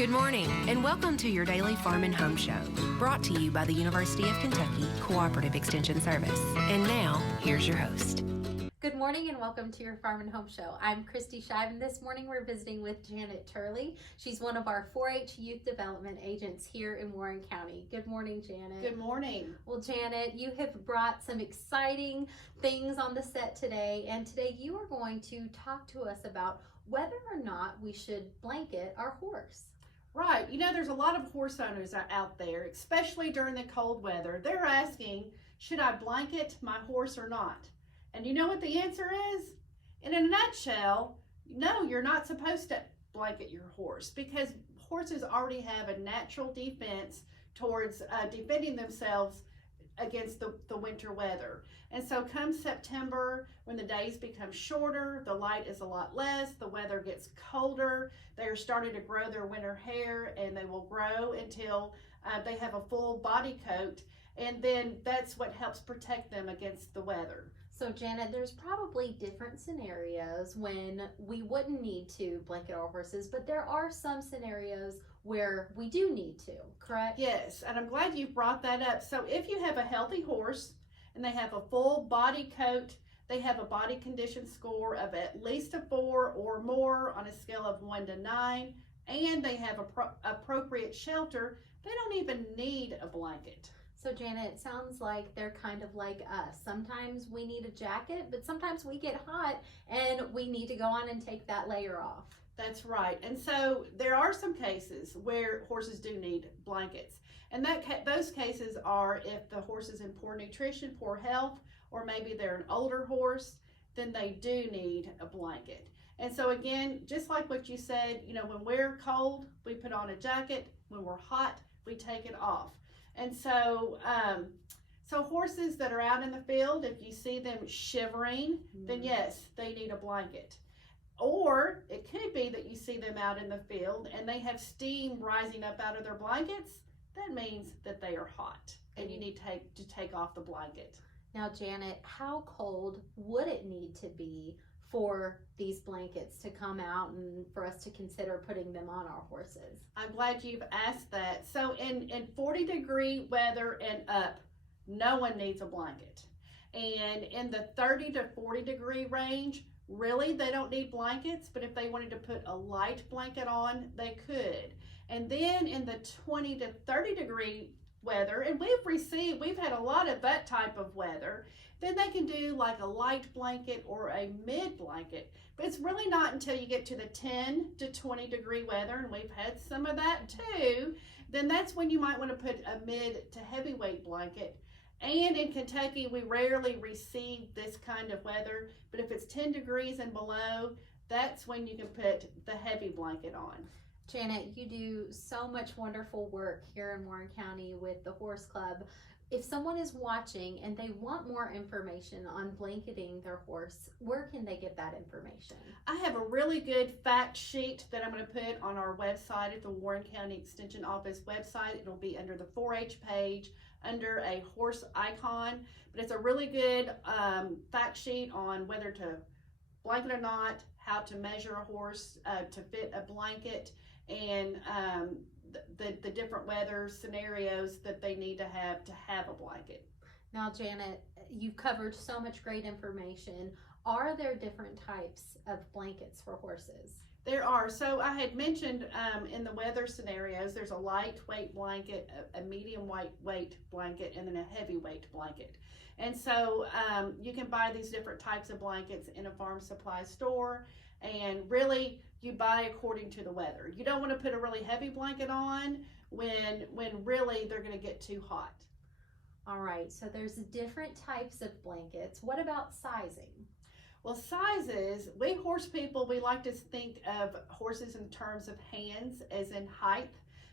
Good morning, and welcome to your daily Farm and Home Show, brought to you by the University of Kentucky Cooperative Extension Service. And now, here's your host. Good morning and welcome to your Farm and Home Show. I'm Christy Shive, and this morning we're visiting with Janet Turley. She's one of our 4-H youth development agents here in Warren County. Good morning, Janet. Good morning. Well, Janet, you have brought some exciting things on the set today, and today you are going to talk to us about whether or not we should blanket our horse. Right. You know, there's a lot of horse owners out there, especially during the cold weather. They're asking, should I blanket my horse or not? And you know what the answer is? In a nutshell, no, you're not supposed to blanket your horse because horses already have a natural defense towards defending themselves against the winter weather. And so come September, when the days become shorter, the light is a lot less, the weather gets colder, they're starting to grow their winter hair, and they will grow until they have a full body coat, and then that's what helps protect them against the weather. So Janet, there's probably different scenarios when we wouldn't need to blanket our horses, but there are some scenarios where we do need to, correct? Yes, and I'm glad you brought that up. So if you have a healthy horse and they have a full body coat, they have a body condition score of at least a 4 or more on a scale of 1 to 9, and they have appropriate shelter, they don't even need a blanket. So Janet, it sounds like they're kind of like us. Sometimes we need a jacket, but sometimes we get hot and we need to go on and take that layer off. That's right. And so there are some cases where horses do need blankets. And those cases are if the horse is in poor nutrition, poor health, or maybe they're an older horse, then they do need a blanket. And so again, just like what you said, you know, when we're cold, we put on a jacket. When we're hot, we take it off. And so, so horses that are out in the field, if you see them shivering, then yes, they need a blanket. Or it could be that you see them out in the field and they have steam rising up out of their blankets. That means that they are hot and you need to take off the blanket. Now, Janet, how cold would it need to be for these blankets to come out and for us to consider putting them on our horses? I'm glad you've asked that. So in 40-degree weather and up, no one needs a blanket. And in the 30 to 40-degree range, really, they don't need blankets, but if they wanted to put a light blanket on, they could. And then in the 20 to 30-degree weather, and we've had a lot of that type of weather, then they can do like a light blanket or a mid blanket. But it's really not until you get to the 10 to 20-degree weather, and we've had some of that too, then that's when you might want to put a mid to heavyweight blanket. And in Kentucky, we rarely receive this kind of weather, but if it's 10 degrees and below, that's when you can put the heavy blanket on. Janet, you do so much wonderful work here in Warren County with the Horse Club. If someone is watching and they want more information on blanketing their horse, where can they get that information? I have a really good fact sheet that I'm going to put on our website at the Warren County Extension Office website. It'll be under the 4-H page, under a horse icon, but it's a really good fact sheet on whether to blanket or not, how to measure a horse to fit a blanket, and the different weather scenarios that they need to have a blanket. Now, Janet, you've covered so much great information. Are there different types of blankets for horses? There are. So I had mentioned in the weather scenarios, there's a lightweight blanket, a medium weight blanket, and then a heavyweight blanket. And so you can buy these different types of blankets in a farm supply store, and really you buy according to the weather. You don't want to put a really heavy blanket on when really they're going to get too hot. All right, so there's different types of blankets. What about sizing? Well, sizes, we horse people, we like to think of horses in terms of hands as in height,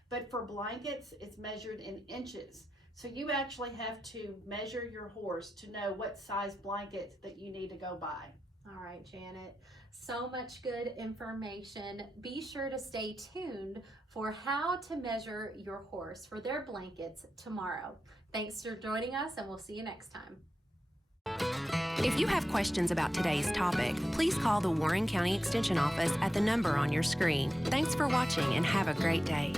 but for blankets, it's measured in inches. So you actually have to measure your horse to know what size blanket that you need to go buy. All right, Janet, so much good information. Be sure to stay tuned for how to measure your horse for their blankets tomorrow. Thanks for joining us, and we'll see you next time. If you have questions about today's topic, please call the Warren County Extension Office at the number on your screen. Thanks for watching and have a great day.